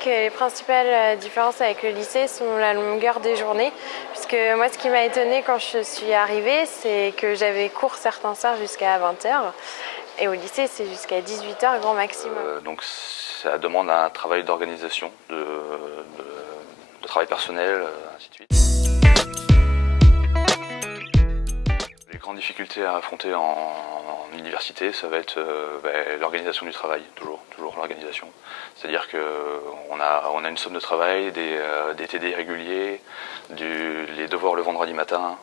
que les principales différences avec le lycée sont la longueur des journées. Puisque moi, ce qui m'a étonnée quand je suis arrivée, c'est que j'avais cours certains soirs jusqu'à 20h. Et au lycée, c'est jusqu'à 18h grand maximum. Donc ça demande un travail d'organisation, de travail personnel, ainsi de suite. Les grandes difficultés à affronter en université, ça va être l'organisation du travail, toujours l'organisation. C'est-à-dire qu'on a une somme de travail, des TD réguliers, les devoirs le vendredi matin.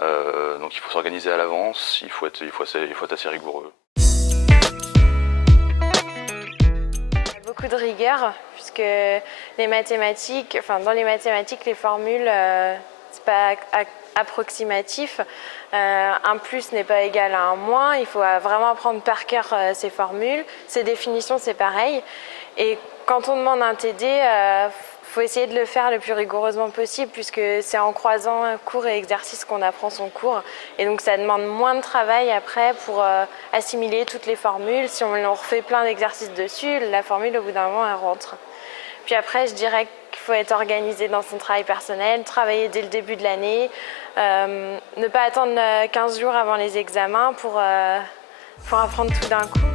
Donc il faut s'organiser à l'avance, il faut être assez rigoureux. Beaucoup de rigueur, puisque les mathématiques, dans les mathématiques, les formules, c'est pas approximatif. 1 plus n'est pas égal à 1 moins. Il faut vraiment apprendre par cœur ces formules. Ces définitions, c'est pareil. Et quand on demande un TD, faut essayer de le faire le plus rigoureusement possible, puisque c'est en croisant cours et exercices qu'on apprend son cours. Et donc ça demande moins de travail après pour assimiler toutes les formules. Si on refait plein d'exercices dessus, la formule au bout d'un moment elle rentre. Puis après, je dirais qu'il faut être organisé dans son travail personnel, travailler dès le début de l'année, ne pas attendre 15 jours avant les examens pour apprendre tout d'un coup.